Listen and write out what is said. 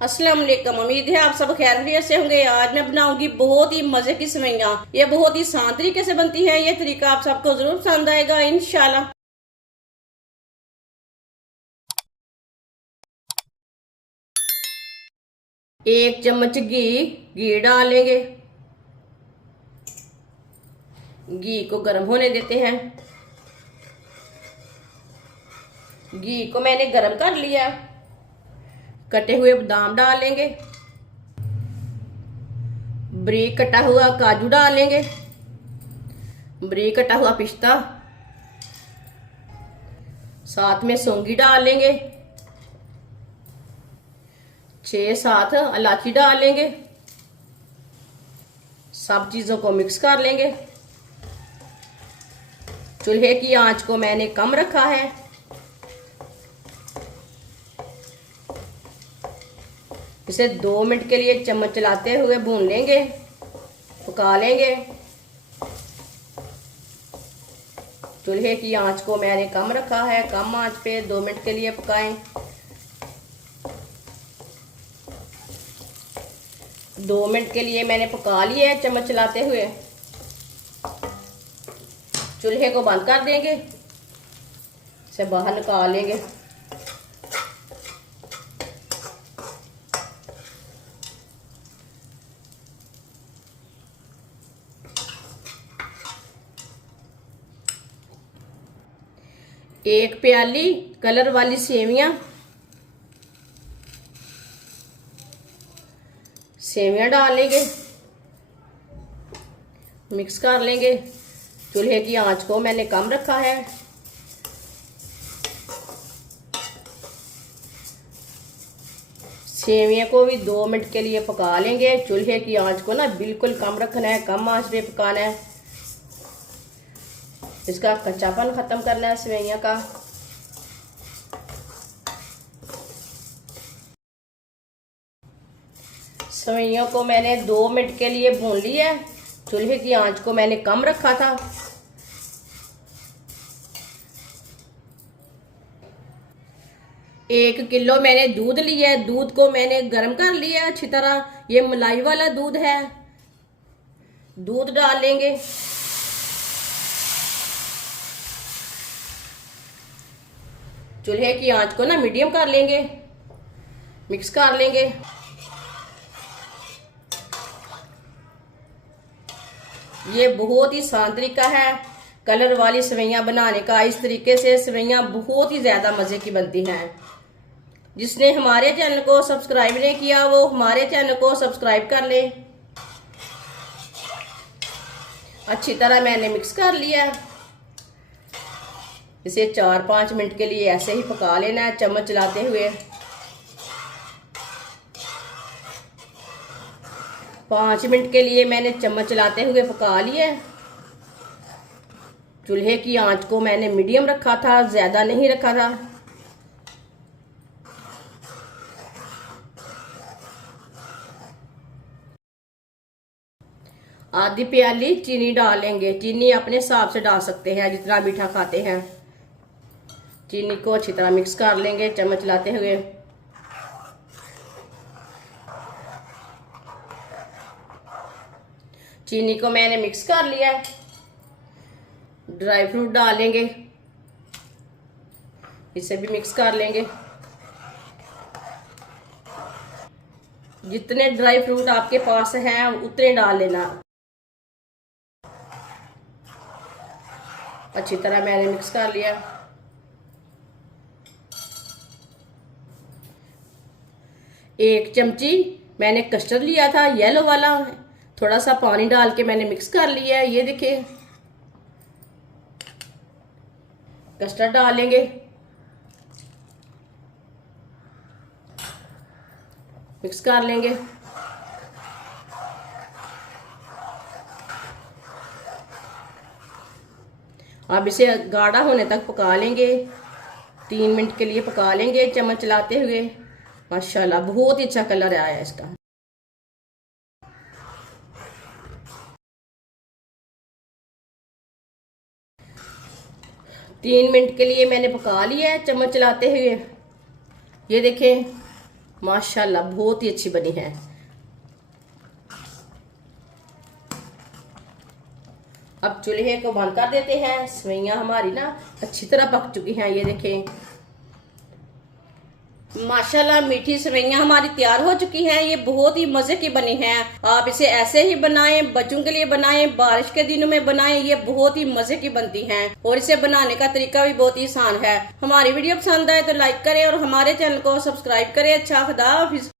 अस्सलाम वालेकुम। उम्मीद है आप सब खैरियत से होंगे। आज मैं बनाऊंगी बहुत ही मजे की सेवइयां। ये बहुत ही आसान तरीके से बनती है। ये तरीका आप सबको जरूर पसंद आएगा इंशाल्लाह। एक चम्मच घी डालेंगे। घी को गर्म होने देते हैं। घी को मैंने गर्म कर लिया। कटे हुए बादाम डालेंगे। बारीक कटा हुआ काजू डालेंगे। बारीक कटा हुआ पिस्ता, साथ में सौंगी डालेंगे। 6-7 इलायची डालेंगे। सब चीजों को मिक्स कर लेंगे। चूल्हे की आंच को मैंने कम रखा है। इसे 2 मिनट के लिए चम्मच चलाते हुए भून लेंगे, पका लेंगे। चूल्हे की आंच को मैंने कम रखा है। कम आंच पे 2 मिनट के लिए पकाएं। 2 मिनट के लिए मैंने पका लिया है चम्मच चलाते हुए। चूल्हे को बंद कर देंगे। इसे बाहर निकाल लेंगे। एक प्याली कलर वाली सेवियां डालेंगे, मिक्स कर लेंगे। चूल्हे की आंच को मैंने कम रखा है। सेवियां को भी 2 मिनट के लिए पका लेंगे। चूल्हे की आंच को ना बिल्कुल कम रखना है, कम आंच पे पकाना है। इसका कच्चापन खत्म करना है सेवइयां का। सेवइयों को मैंने 2 मिनट के लिए भून लिया है। चूल्हे की आंच को मैंने कम रखा था। एक किलो मैंने दूध लिया है। दूध को मैंने गर्म कर लिया है अच्छी तरह। ये मलाई वाला दूध है। दूध डाल लेंगे। चूल्हे की आंच को ना मीडियम कर लेंगे, मिक्स कर लेंगे। ये बहुत ही आसान तरीका है कलर वाली सेवइयां बनाने का। इस तरीके से सेवइयां बहुत ही ज्यादा मजे की बनती हैं। जिसने हमारे चैनल को सब्सक्राइब नहीं किया वो हमारे चैनल को सब्सक्राइब कर ले। अच्छी तरह मैंने मिक्स कर लिया। इसे 4-5 मिनट के लिए ऐसे ही पका लेना है चम्मच चलाते हुए। 5 मिनट के लिए मैंने चम्मच चलाते हुए पका लिया। चूल्हे की आंच को मैंने मीडियम रखा था, ज्यादा नहीं रखा था। आधी प्याली चीनी डालेंगे। चीनी अपने हिसाब से डाल सकते हैं जितना मीठा खाते हैं। चीनी को अच्छी तरह मिक्स कर लेंगे चम्मच चलाते हुए। चीनी को मैंने मिक्स कर लिया है। ड्राई फ्रूट डालेंगे, इसे भी मिक्स कर लेंगे। जितने ड्राई फ्रूट आपके पास हैं उतने डाल लेना। अच्छी तरह मैंने मिक्स कर लिया। एक चमची मैंने कस्टर्ड लिया था येलो वाला। थोड़ा सा पानी डाल के मैंने मिक्स कर लिया है। ये देखिए कस्टर्ड डालेंगे, मिक्स कर लेंगे। अब इसे गाढ़ा होने तक पका लेंगे। 3 मिनट के लिए पका लेंगे चम्मच चलाते हुए। माशाल्लाह बहुत ही अच्छा कलर आया है इसका। 3 मिनट के लिए मैंने पका लिया है चम्मच चलाते हुए। ये देखें माशाल्लाह बहुत ही अच्छी बनी है। अब चूल्हे को बंद कर देते हैं। सेवइयां हमारी ना अच्छी तरह पक चुकी हैं। ये देखें माशाल्लाह मीठी सेवइयां हमारी तैयार हो चुकी हैं। ये बहुत ही मजे की बनी हैं। आप इसे ऐसे ही बनाएं, बच्चों के लिए बनाएं, बारिश के दिनों में बनाएं। ये बहुत ही मजे की बनती हैं और इसे बनाने का तरीका भी बहुत ही आसान है। हमारी वीडियो पसंद आए तो लाइक करें और हमारे चैनल को सब्सक्राइब करें। अच्छा खुदा हाफिज।